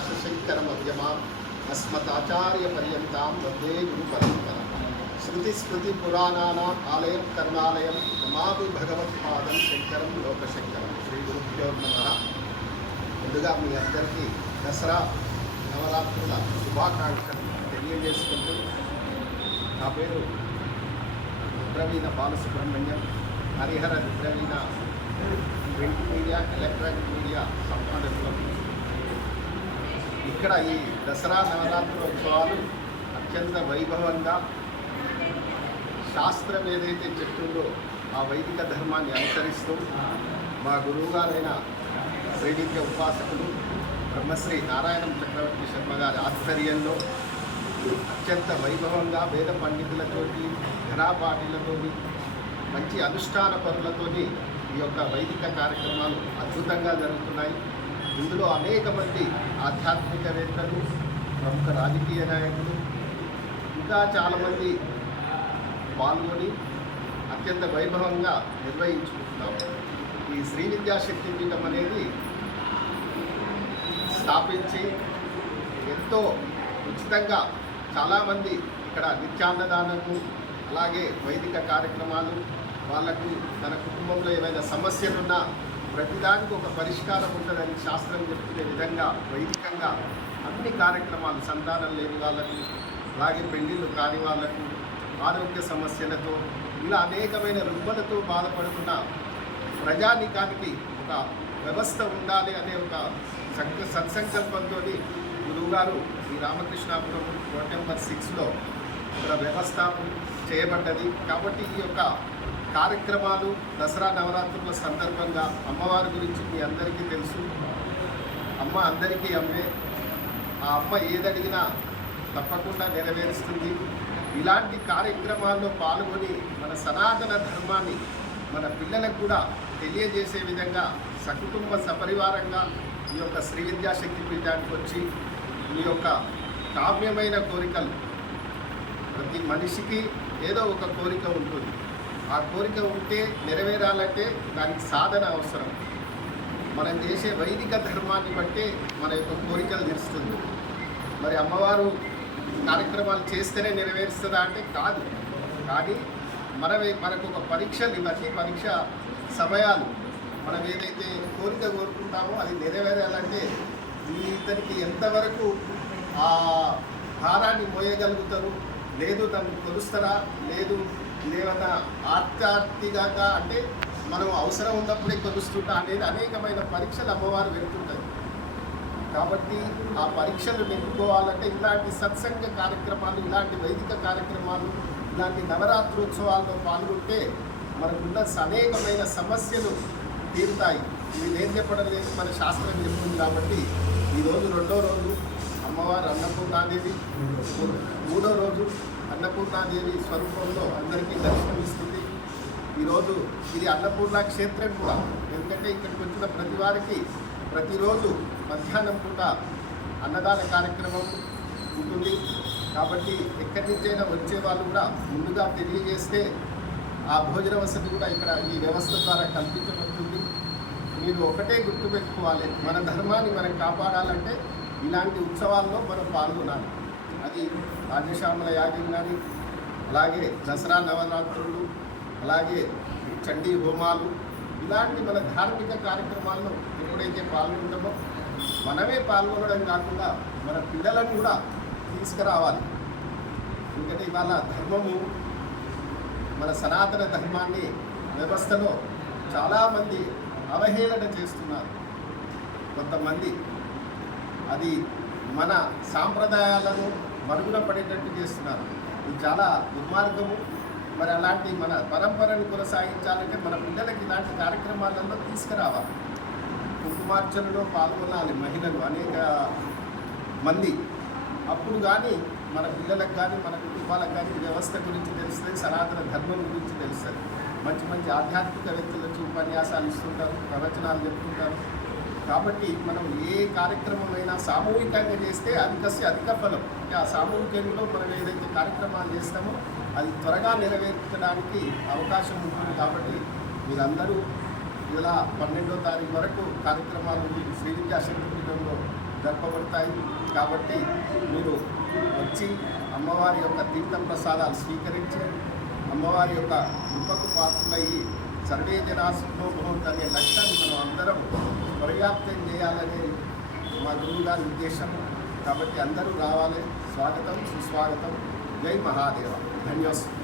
व्यासशङ्करमध्यमाम् अस्मदाचार्यपर्यन्तां वन्दे गुरुपरम्पराम्। श्रुतिस्मृतिपुराणानाम् आलयं करुणालयं नमामि भगवत्पादं शङ्करं लोकशङ्करं। श्रीगुरुभ्यो नमः। ముందుగా మీ అందరికీ దసరా నవరాత్రుల శుభాకాంక్షలు తెలియజేసుకుంటూ, నా పేరు Rudraveena Balasubrahmanyam, Harihara Rudraveena print media electronic media సంపాదకులు. ఇక్కడ ఈ దసరా నవరాత్రోత్సవాలు అత్యంత వైభవంగా శాస్త్రం ఏదైతే చెప్తుందో ఆ వైదిక ధర్మాన్ని అనుసరిస్తూ మా గురువుగారైన శ్రీనిత్య ఉపాసకులు బ్రహ్మశ్రీ నారాయణం చక్రవర్తి శర్మ గారి ఆధ్వర్యంలో అత్యంత వైభవంగా వేద పండితులతోటి ఘనాపాఠీలతోని మంచి అనుష్ఠాన పరులతోని ఈ యొక్క వైదిక కార్యక్రమాలు అద్భుతంగా జరుగుతున్నాయి. ఇందులో అనేక మంది ఆధ్యాత్మికవేత్తలు, ప్రముఖ రాజకీయ నాయకులు, ఇంకా చాలామంది పాల్గొని అత్యంత వైభవంగా నిర్వహించుకుంటున్నాము. ఈ శ్రీ విద్యాశక్తి పీఠం అనేది స్థాపించి ఎంతో ఉచితంగా చాలామంది ఇక్కడ నిత్యాన్నదానము, అలాగే వైదిక కార్యక్రమాలు, వాళ్లకు తన కుటుంబంలో ఏమైనా సమస్యలున్నా ప్రతిదానికి ఒక పరిష్కారం ఉంటుందని శాస్త్రం చెప్పుకునే విధంగా వైదికంగా అన్ని కార్యక్రమాలు, సంతానం లేని వాళ్ళకు, అలాగే పెళ్లిళ్ళు కాని వాళ్లకు, ఆరోగ్య సమస్యలతో, ఇలా అనేకమైన రుగ్మలతో బాధపడుతున్న ప్రజానీకానికి ఒక వ్యవస్థ ఉండాలి అనే ఒక సత్సంకల్పంతో గురువుగారు ఈ రామకృష్ణాపురం రోడ్ నెంబర్ 6లో ఇక్కడ వ్యవస్థ చేయబడ్డది. కాబట్టి ఈ యొక్క కార్యక్రమాలు దసరా నవరాత్రుల సందర్భంగా అమ్మవారి గురించి మీ అందరికీ తెలుసు. అమ్మ అందరికీ అమ్మే. ఆ అమ్మ ఏదడిగినా తప్పకుండా నెరవేరుస్తుంది. ఇలాంటి కార్యక్రమాల్లో పాల్గొని మన సనాతన ధర్మాన్ని మన పిల్లలకు కూడా తెలియజేసే విధంగా సకుటుంబ సపరివారంగా ఈ యొక్క శ్రీ విద్యాశక్తి పీఠానికి వచ్చి ఈ యొక్క కామ్యమైన కోరికలు, ప్రతి మనిషికి ఏదో ఒక కోరిక ఉంటుంది. ఆ కోరిక ఉంటే నెరవేరాలంటే దానికి సాధన అవసరం. మనం చేసే వైదిక ధర్మాన్ని బట్టే మన యొక్క కోరికలు తీరుస్తుంది. మరి అమ్మవారు కార్యక్రమాలు చేస్తేనే నెరవేరుస్తుందా అంటే కాదు. కానీ మనకు ఒక పరీక్షలు, ఇవన్నీ పరీక్ష సమయాలు. మనం ఏదైతే కోరిక కోరుకుంటామో అది నెరవేరాలంటే ఇతనికి ఎంతవరకు ఆ భారాన్ని మోయగలుగుతారు, లేదు దాన్ని కొలుస్తారా, లేదు ఇదేమన్నా ఆర్తిగా అంటే మనం అవసరం ఉన్నప్పుడే కొలుస్తుంటా అనేది అనేకమైన పరీక్షలు అమ్మవారు వెళ్తుంటాయి. కాబట్టి ఆ పరీక్షలు నెగ్గుకోవాలంటే ఇలాంటి సత్సంగ కార్యక్రమాలు, ఇలాంటి వైదిక కార్యక్రమాలు, ఇలాంటి నవరాత్రోత్సవాల్లో పాల్గొంటే మనకున్న అనేకమైన సమస్యలు తీరుతాయి. ఇవి నేను చెప్పడం లేదు, మన శాస్త్రం చెప్తుంది. కాబట్టి ఈరోజు 2వ రోజు అమ్మవారు అన్నపూర్ణాదేవి, 3వ రోజు అన్నపూర్ణాదేవి స్వరూపంలో అందరికీ దర్శనమిస్తుంది. ఈరోజు ఇది అన్నపూర్ణ క్షేత్రం కూడా. ఎందుకంటే ఇక్కడికి వచ్చిన ప్రతి వారికి ప్రతిరోజు మధ్యాహ్నం పూట అన్నదాన కార్యక్రమం ఉంటుంది. కాబట్టి ఎక్కడి నుంచైనా వచ్చే వాళ్ళు కూడా ముందుగా తెలియజేస్తే ఆ భోజన వసతి కూడా ఇక్కడ ఈ వ్యవస్థ ద్వారా కల్పించబడుతుంది. మీరు ఒకటే గుర్తుపెట్టుకోవాలి, మన ధర్మాన్ని మనం కాపాడాలంటే ఇలాంటి ఉత్సవాల్లో మనం పాల్గొనాలి. అది రాజశ్యామల యాగం కానీ, అలాగే దసరా నవరాత్రులు, అలాగే చండీ హోమాలు, ఇలాంటి మన ధార్మిక కార్యక్రమాల్లో ఎప్పుడైతే పాల్గొంటామో మనమే పాల్గొనడం కాకుండా మన పిల్లలను కూడా తీసుకురావాలి. ఎందుకంటే ఇవాళ ధర్మము, మన సనాతన ధర్మాన్ని వ్యవస్థలో చాలామంది అవహేళన చేస్తున్నారు. కొంతమంది అది మన సాంప్రదాయాలను మరుగున పడేటట్టు చేస్తున్నారు. ఇది చాలా దుర్మార్గము. మరి అలాంటి మన పరంపరను కొనసాగించాలంటే మన పిల్లలకి ఇలాంటి కార్యక్రమాలలో తీసుకురావాలి. కుంకుమార్చనలో పాల్గొనాలి మహిళలు అనేక మంది. అప్పుడు కానీ మన పిల్లలకు కానీ మన కుటుంబాలకు కానీ వ్యవస్థ గురించి తెలుస్తుంది, సనాతన ధర్మం గురించి తెలుస్తుంది. మంచి మంచి ఆధ్యాత్మికవేత్తలు వచ్చి ఉపన్యాసాలు ఇస్తుంటారు, ప్రవచనాలు చెప్తుంటారు. కాబట్టి మనం ఏ కార్యక్రమమైనా సామూహికంగా చేస్తే అధిక ఫలం. ఆ సామూహికంలో మనం ఏదైతే కార్యక్రమాలు చేస్తామో అది త్వరగా నెరవేర్చడానికి అవకాశం ఉంటుంది. కాబట్టి మీరందరూ ఇలా 12వ తారీఖు వరకు కార్యక్రమాలు శ్రీ విద్యాశక్తి పీఠంలో జరపబడతాయి. కాబట్టి మీరు వచ్చి అమ్మవారి యొక్క తీర్థ ప్రసాదాలు స్వీకరించి అమ్మవారి యొక్క కృపకు పాత్రలయ్యి సర్వే జనా సుఖినో భవంతు అనే లక్ష్యాన్ని మనం అందరం పర్యాప్తం చేయాలనేది మా గురువుగారి ఉద్దేశం. కాబట్టి అందరూ రావాలి. స్వాగతం, సుస్వాగతం. జై మహాదేవ. ధన్యవాదాలు.